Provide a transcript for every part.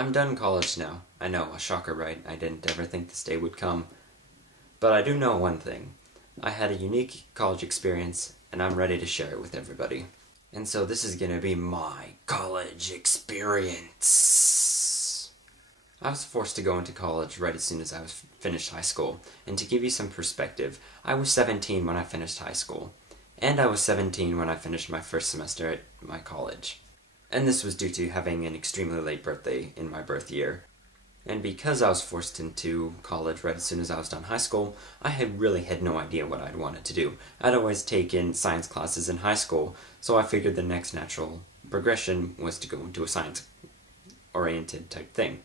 I'm done college now. I know, a shocker, right? I didn't ever think this day would come. But I do know one thing. I had a unique college experience, and I'm ready to share it with everybody. And so this is gonna be my college experience. I was forced to go into college right as soon as I was finished high school. And to give you some perspective, I was 17 when I finished high school. And I was 17 when I finished my first semester at my college. And this was due to having an extremely late birthday in my birth year. And because I was forced into college right as soon as I was done high school, I really had no idea what I'd wanted to do. I'd always taken science classes in high school, so I figured the next natural progression was to go into a science-oriented type thing.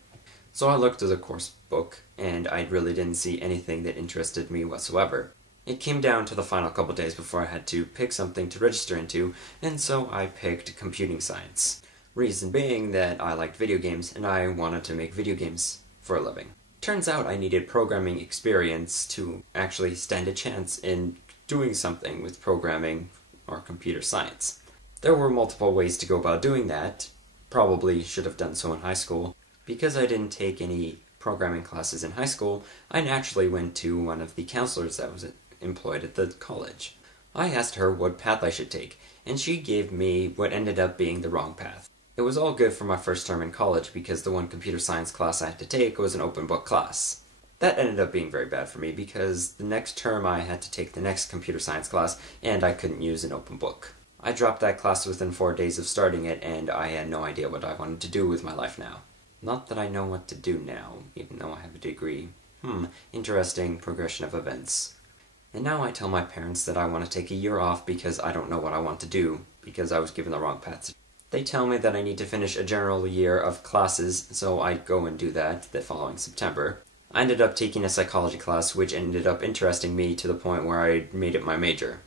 So I looked at the course book, and I really didn't see anything that interested me whatsoever. It came down to the final couple days before I had to pick something to register into, and so I picked computing science. Reason being that I liked video games, and I wanted to make video games for a living. Turns out I needed programming experience to actually stand a chance in doing something with programming or computer science. There were multiple ways to go about doing that. Probably should have done so in high school. Because I didn't take any programming classes in high school, I naturally went to one of the counselors that was employed at the college. I asked her what path I should take, and she gave me what ended up being the wrong path. It was all good for my first term in college because the one computer science class I had to take was an open book class. That ended up being very bad for me because the next term I had to take the next computer science class and I couldn't use an open book. I dropped that class within 4 days of starting it and I had no idea what I wanted to do with my life now. Not that I know what to do now, even though I have a degree. Interesting progression of events. And now I tell my parents that I want to take a year off because I don't know what I want to do, because I was given the wrong path. They tell me that I need to finish a general year of classes, so I go and do that the following September. I ended up taking a psychology class, which ended up interesting me to the point where I made it my major.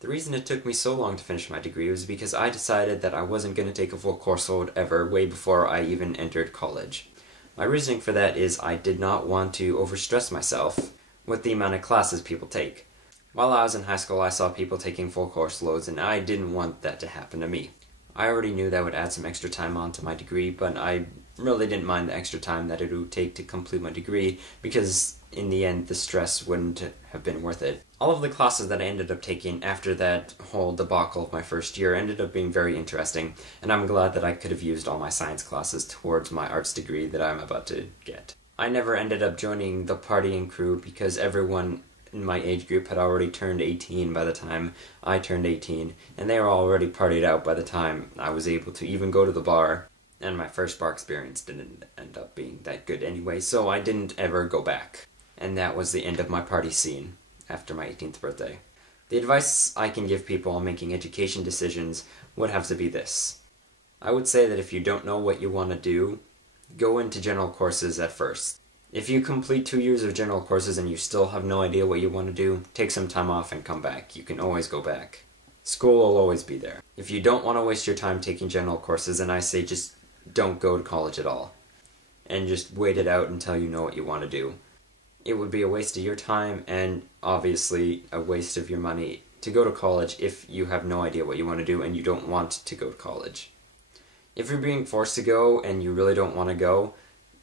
The reason it took me so long to finish my degree was because I decided that I wasn't going to take a full course load ever, way before I even entered college. My reasoning for that is I did not want to overstress myself with the amount of classes people take. While I was in high school, I saw people taking full course loads, and I didn't want that to happen to me. I already knew that would add some extra time onto my degree, but I really didn't mind the extra time that it would take to complete my degree, because in the end, the stress wouldn't have been worth it. All of the classes that I ended up taking after that whole debacle of my first year ended up being very interesting, and I'm glad that I could have used all my science classes towards my arts degree that I'm about to get. I never ended up joining the partying crew because everyone in my age group had already turned 18 by the time I turned 18, and they were already partied out by the time I was able to even go to the bar, and my first bar experience didn't end up being that good anyway, so I didn't ever go back. And that was the end of my party scene after my 18th birthday. The advice I can give people on making education decisions would have to be this. I would say that if you don't know what you want to do, go into general courses at first. If you complete 2 years of general courses and you still have no idea what you want to do, take some time off and come back. You can always go back. School will always be there. If you don't want to waste your time taking general courses, then I say just don't go to college at all. And just wait it out until you know what you want to do. It would be a waste of your time and obviously a waste of your money to go to college if you have no idea what you want to do and you don't want to go to college. If you're being forced to go and you really don't want to go,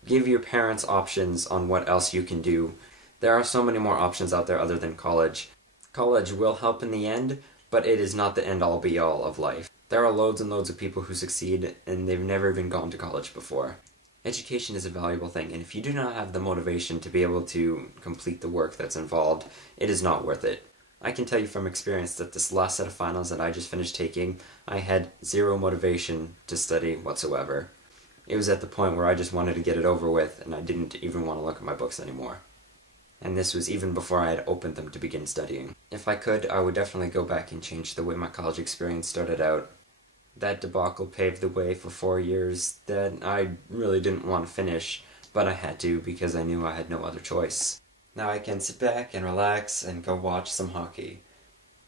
give your parents options on what else you can do. There are so many more options out there other than college. College will help in the end, but it is not the end-all be-all of life. There are loads and loads of people who succeed and they've never even gone to college before. Education is a valuable thing, and if you do not have the motivation to be able to complete the work that's involved, it is not worth it. I can tell you from experience that this last set of finals that I just finished taking, I had zero motivation to study whatsoever. It was at the point where I just wanted to get it over with, and I didn't even want to look at my books anymore. And this was even before I had opened them to begin studying. If I could, I would definitely go back and change the way my college experience started out. That debacle paved the way for 4 years that I really didn't want to finish, but I had to because I knew I had no other choice. Now I can sit back and relax and go watch some hockey,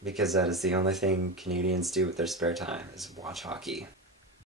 because that is the only thing Canadians do with their spare time, is watch hockey.